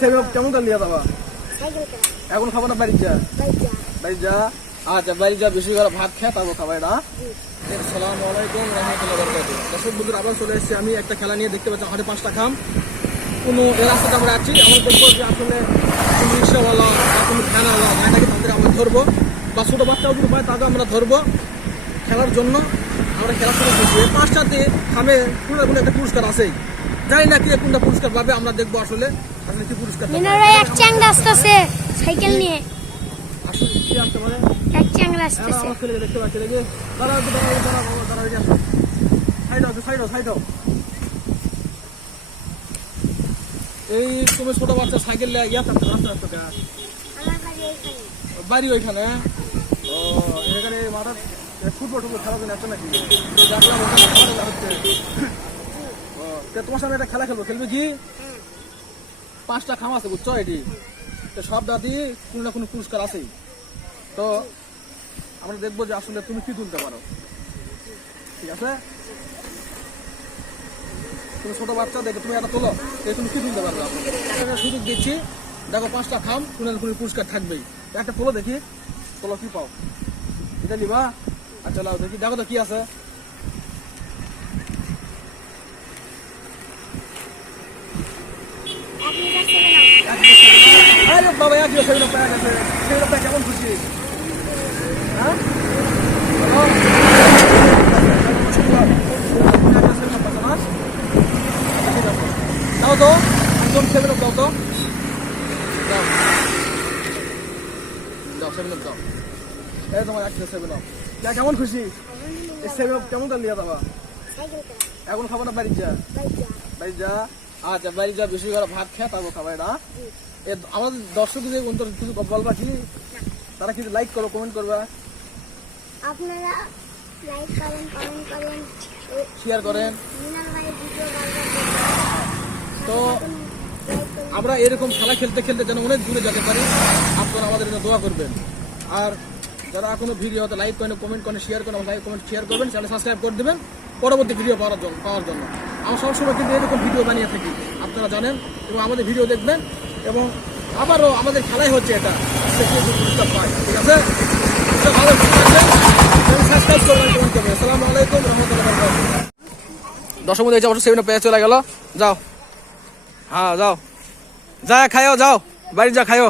কেমন কাল লিয়া দাবা এখন খাব না বাড়ি যা যা আচ্ছা বাড়ি যা বেশি করে ভাত খেয়ে তারপর খাবাই না সালাম আলাইকুম রহমতুল্লাহ বরকাত দর্শক বন্ধুরা আবার চলে এসেছি আমি একটা খেলা নিয়ে দেখতে পাচ্ছি পাঁচটা খাম। কোনো রাস্তাতে আমরা আছি আমরা দেখব যে আসলে কোনো রিক্সাওয়ালা বা কোনো ভ্যানওয়ালা ভাইটাকে তাদের আমরা ধরবো বা ছোটো বাচ্চাও যদি পায় তাকে আমরা ধরবো খেলার জন্য। আমরা খেলা শুরু করছি। এই পাঁচটাতে খামে কোনো না কোনো একটা পুরস্কার আছেই। জানি না কি কোনটা পুরস্কার পাবে আমরা দেখব আসলে। আসলে কি পুরস্কার। মিনারা এক চ্যাংড়া আসতেছে সাইকেল নিয়ে। আসলে কি আসতে পারে? এক চ্যাংড়া হ্যাঁ, আমার ছেলেকে দেখতে পাচ্ছি দেখি। দাঁড়াও দাঁড়াও দাঁড়াও সাইড সাইড সাইড এই তুমি ছোট বাচ্চা সাইকেল ইয়া থাকতে রাস্তা বাড়ি ওইখানে? ও এখানে মাথার ফুটবল টুটবল খেলা নাকি? তোমার সামনে একটা খেলা খেলব, খেলবে কি? পাঁচটা খাম আছে, বুঝছ এটি? তো সব দাদি কোনো না কোনো পুরস্কার তো আমরা দেখব যে আসলে তুমি কি তুলতে পারো। ঠিক আছে? তুমি ছোট বাচ্চা, দেখো তুমি একটা তোলো তুমি কি তুলতে পারবে সুযোগ দিচ্ছি, দেখো পাঁচটা খাম, কোনো না কোনো পুরস্কার থাকবেই। একটা তোলো দেখি, তোলো কি পাও? এটা নিবা আচ্ছা লাও দেখি, দেখো তো কি আছে। আরে বাবা এক কিলো সেগুলো পাওয়া গেছে সেগুলো পেয়ে কেমন খুশি? হ্যাঁ। দাও তো একদম সেভেন দাও তো। দাও। দাও সেভেন দাও। এই তোমার এক কিলো সেভেন কেমন খুশি? এই সেভেন কেমন কাল লিয়া দাবা এখন খাব না বাড়ি যা? যা বাড়ি যা। আচ্ছা বাড়ি যা বেশি করে ভাত খেয়ে তারপর খাবাই না এ আমাদের দর্শক যে অন্তর কিছু বলবা কি তারা কিছু লাইক করো কমেন্ট করবা। আপনারা লাইক করেন কমেন্ট করেন। শেয়ার করেন। তো আমরা এরকম খেলা খেলতে খেলতে যেন অনেক দূরে যেতে পারি আপনারা আমাদের জন্য দোয়া করবেন। আর যারা কোনো ভিডিও হতে লাইক করেন কমেন্ট করেন শেয়ার করেন লাইক কমেন্ট শেয়ার করবেন চ্যানেল সাবস্ক্রাইব করে দেবেন পরবর্তী ভিডিও পাওয়ার জন্য পাওয়ার জন্য। আমরা সবসময় কিন্তু এরকম ভিডিও বানিয়ে থাকি, আপনারা জানেন, এবং আমাদের ভিডিও দেখবেন, এবং আবারও আমাদের খেলাই হচ্ছে এটা। ঠিক আছে? ভালো সাবস্ক্রাইব করবেন কমেন্ট করবেন আসসালামু আলাইকুম দশম মধ্যে অবশ্য সেভেনে পেয়ে চলে গেল। যাও। হ্যাঁ যাও। যা খাইও যাও। বাড়ি যা খাইও